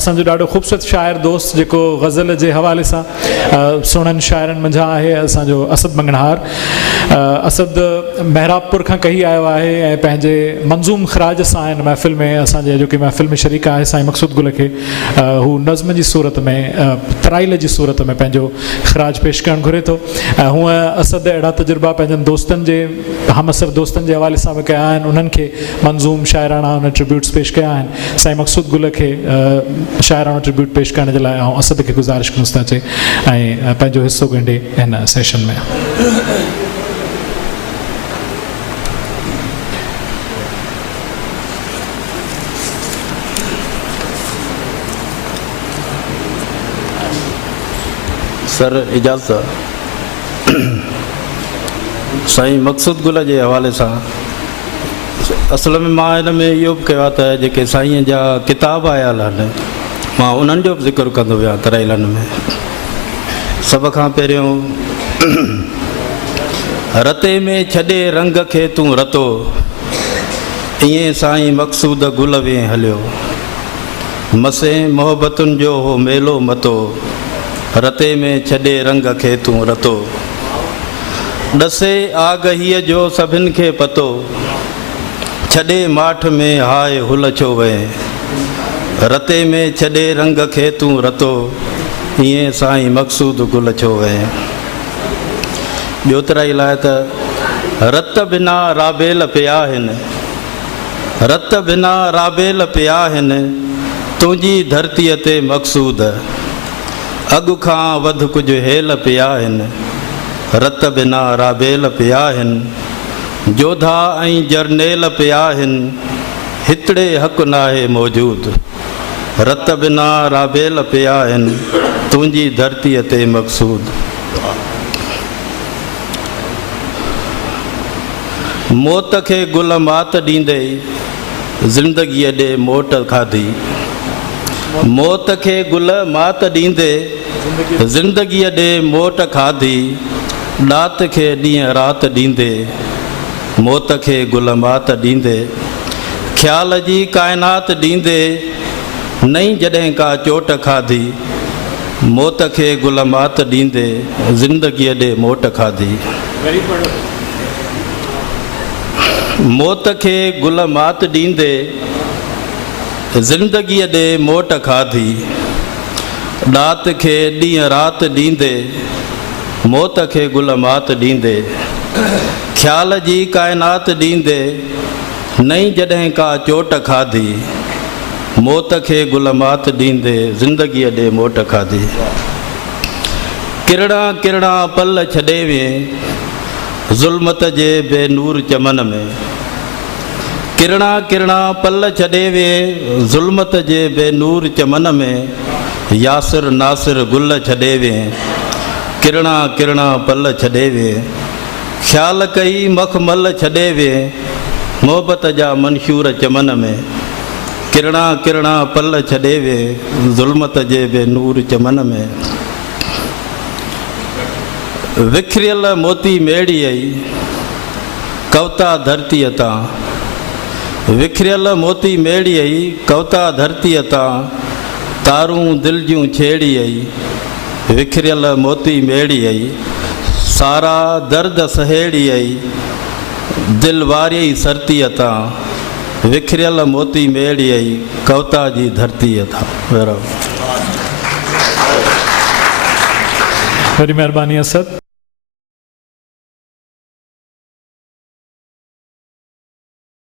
असांजो ॾाढो ख़ूबसूरत शाइर दोस्त जेको ग़ज़ल जे हवाले सां सुहिणनि शाइरनि मंझां आहे असांजो असद मंगनहार। असद महराबपुर खां कही आयो आहे ऐं पंहिंजे मंज़ूम ख़राज सां हिन महफ़िल में असांजे जेकी महफ़िल में शरीक आहे साईं मक़सूद गुल खे हू नज़्म जी सूरत में तराइल जी सूरत में पंहिंजो ख़राज पेश करणु घुरे थो। हूअं असद अहिड़ा तजुर्बा पंहिंजनि दोस्तनि जे हमअसर दोस्तनि जे हवाले सां बि कया आहिनि, उन्हनि खे मंज़ूम शाइराना उन ट्रिब्यूट्स पेश कया आहिनि। साईं मक़सूद गुल खे शाइराना ट्रिब्यूट पेश करण जे लाइ ऐं असद खे गुज़ारिश कयूंसि था अचे ऐं पंहिंजो हिसो ॻंढे हिन सेशन में। सर इजाज़त साईं मक़सूद गुल जे हवाले सां असल में मां हिन में इहो बि कयो आहे त जेके साईं जा किताब आयल आहिनि मां उन्हनि जो बि ज़िक्र कंदो वियां तराइलनि में। सभ खां पहिरियों रते में छॾे रंग खे तूं रतो, ईअं साईं मक़सूद गुल वे हलियो, मसे मोहबतुनि जो हो मेलो मतो, रते में छॾे रंग खे तूं रतो, ॾसे आगहीअ जो सभिनि खे पतो, छॾे माठ में हाय हुल छो वए, रते में छॾे रंग खे तूं रतो, ईअं साईं मक़सूद गुल छो वए। ॿियो तराइल आहे त रत बिना राबेल पिया आहिनि, रत बिना राबेल पिया आहिनि, तुंहिंजी धरतीअ ते मक़सूद, अॻु खां वधि कुझु हेल पिया आहिनि, रत बिना राबेल पिया आहिनि, जोधा ऐं जरनेल पिया आहिनि, हितड़े हक़ नाहे मौजूद, रत बिना राबेल पिया आहिनि, तुंहिंजी धरतीअ ते मक़सूद। मौत खे गुल मात ॾींदे ज़िंदगीअ ॾे मोट खाधी, मौत खे गुल मात ॾींदे ज़िंदगीअ ॾे मोट खाधी, ॾात खे ॾींहं राति ॾींदे, मौत खे गुल मात ॾींदे, ख़्याल जी काइनात ॾींदे, नई जॾहिं का चोट खाधी, मौत खे गुल मात ॾींदे ज़िंदगीअ ॾे मोट खाधी, मौत खे गुल मात ॾींदे ज़िंदगीअ ॾे मोट खाधी, ॾात खे ॾींहं राति ॾींदे, मौत खे गुल मात ॾींदे, ख़्याल जी काइनात ॾींदे, नई जॾहिं का चोट खाधी, मौत खे गुल मात ॾींदे ज़िंदगीअ ॾे मोट खाधी। किरणा किरणा पल छॾे वे ज़ुल्मत जे बेनूर चमन में, किरणा किरणा पल छॾे वे ज़ुल्मत जे बेनूर चमन में, यासिर नासिर गुल छॾे वे, किरणा किरणा पल छॾे वे, ख़्याल कई मखमल छॾे वे, मोहबत जा मंशूर चमन में, किरणा किरणा पल छॾे वे ज़ुल्मत जे बेनूर चमन में, विखरियल मोती मेड़ी आई कवता धरतीअ तां, विखरियल मोती मेड़ी आई कवता धरतीअ तां, तारूं दिलि जूं छेड़ी आई, विखरियल मोती मेड़ी आई, सारा दर्द सहेड़ी आई, दिलि वारी सरतीअ तां, विखरियल मोती मेड़ी आई कवता जी धरतीअ तां। वरी महिरबानी असद।